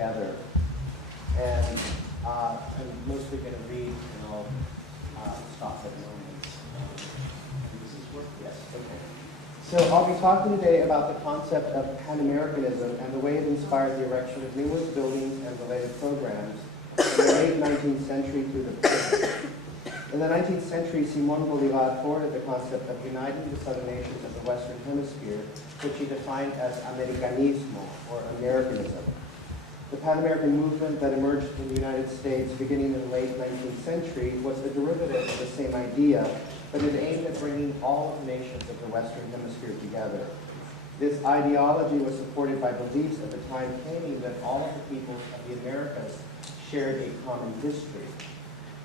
together. And I'm mostly going to read, and I'll stop at moments. Does this work? Yes, okay. So I'll be talking today about the concept of Pan-Americanism and the way it inspired the erection of numerous buildings and related programs in the late 19th century through the present. In the 19th century, Simón Bolívar forwarded the concept of uniting the southern nations of the Western Hemisphere, which he defined as Americanismo, or Americanism. The Pan-American movement that emerged in the United States beginning in the late 19th century was a derivative of the same idea, but it aimed at bringing all of the nations of the Western Hemisphere together. This ideology was supported by beliefs at the time claiming that all of the peoples of the Americas shared a common history.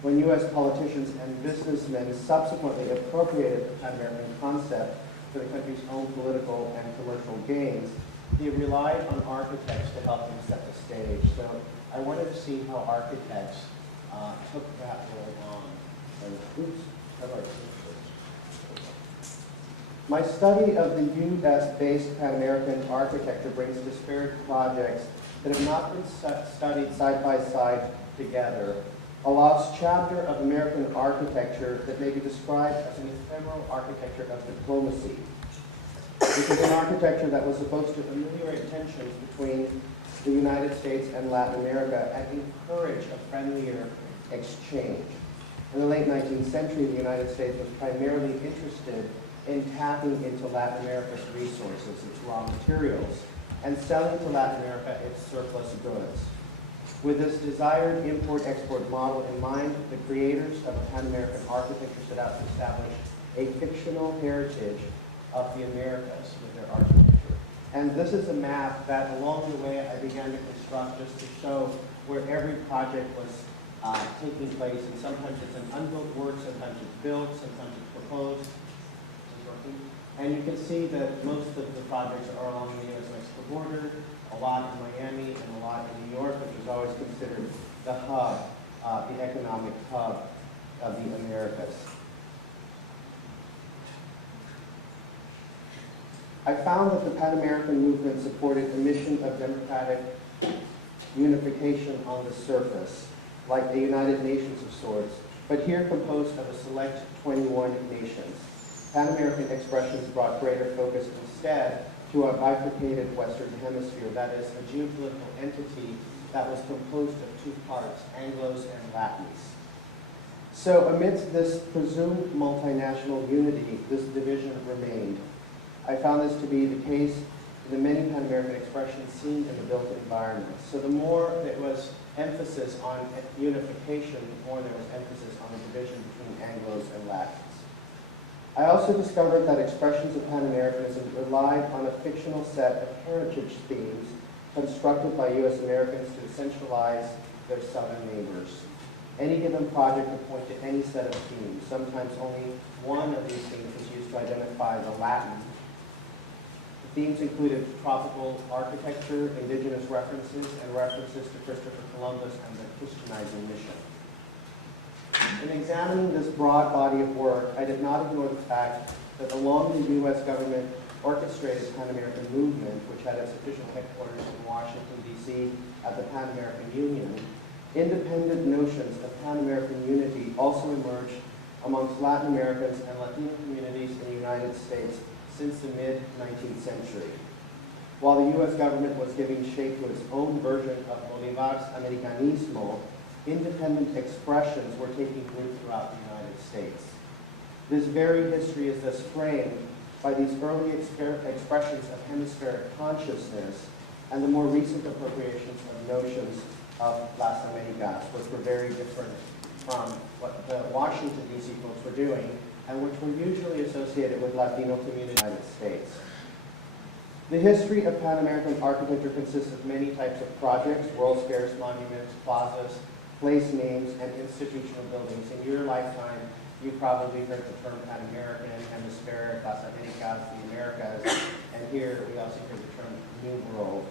When U.S. politicians and businessmen subsequently appropriated the Pan-American concept for the country's own political and commercial gains, they relied on architects to help them set the stage. So I wanted to see how architects took that role on. My study of the U.S.-based Pan-American architecture brings disparate projects that have not been studied side by side together. A lost chapter of American architecture that may be described as an ephemeral architecture of diplomacy. This is an architecture that was supposed to ameliorate tensions between the United States and Latin America and encourage a friendlier exchange. In the late 19th century, the United States was primarily interested in tapping into Latin America's resources, its raw materials, and selling to Latin America its surplus goods. With this desired import-export model in mind, the creators of the Pan-American architecture set out to establish a fictional heritage of the Americas with their architecture. And this is a map that along the way I began to construct just to show where every project was taking place. And sometimes it's an unbuilt work, sometimes it's built, sometimes it's proposed. And you can see that most of the projects are along the U.S.-Mexico border, a lot in Miami, and a lot in New York, which is always considered the hub, the economic hub of the Americas. I found that the Pan-American movement supported a mission of democratic unification on the surface, like a United Nations of sorts, but here composed of a select 21 nations. Pan-American expressions brought greater focus instead to a bifurcated Western Hemisphere, that is, a geopolitical entity that was composed of two parts, Anglos and Latins. So amidst this presumed multinational unity, this division remained. I found this to be the case in the many Pan-American expressions seen in the built environment. So the more there was emphasis on unification, the more there was emphasis on the division between Anglos and Latins. I also discovered that expressions of Pan-Americanism relied on a fictional set of heritage themes constructed by U.S. Americans to essentialize their southern neighbors. Any given project would point to any set of themes. Sometimes only one of these themes was used to identify the Latin. The themes included tropical architecture, indigenous references, and references to Christopher Columbus and the Christianizing mission. In examining this broad body of work, I did not ignore the fact that along the U.S. government orchestrated Pan-American movement, which had its official headquarters in Washington, D.C. at the Pan-American Union, independent notions of Pan-American unity also emerged amongst Latin Americans and Latino communities in the United States since the mid-19th century. While the U.S. government was giving shape to its own version of Bolívar's Americanismo, independent expressions were taking root throughout the United States. This very history is thus framed by these early expressions of hemispheric consciousness and the more recent appropriations of notions of Las Americas, which were very different from what the Washington, D.C. folks were doing, and which were usually associated with Latino communities in the United States. The history of Pan-American architecture consists of many types of projects, world's faires, monuments, plazas, place names, and institutional buildings. In your lifetime, you probably heard the term Pan-American, Hemispheric, Las Americas, the Americas, and here we also hear the term New World.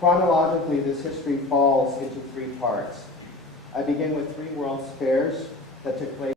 Chronologically, this history falls into three parts. I begin with three World's Fairs that took place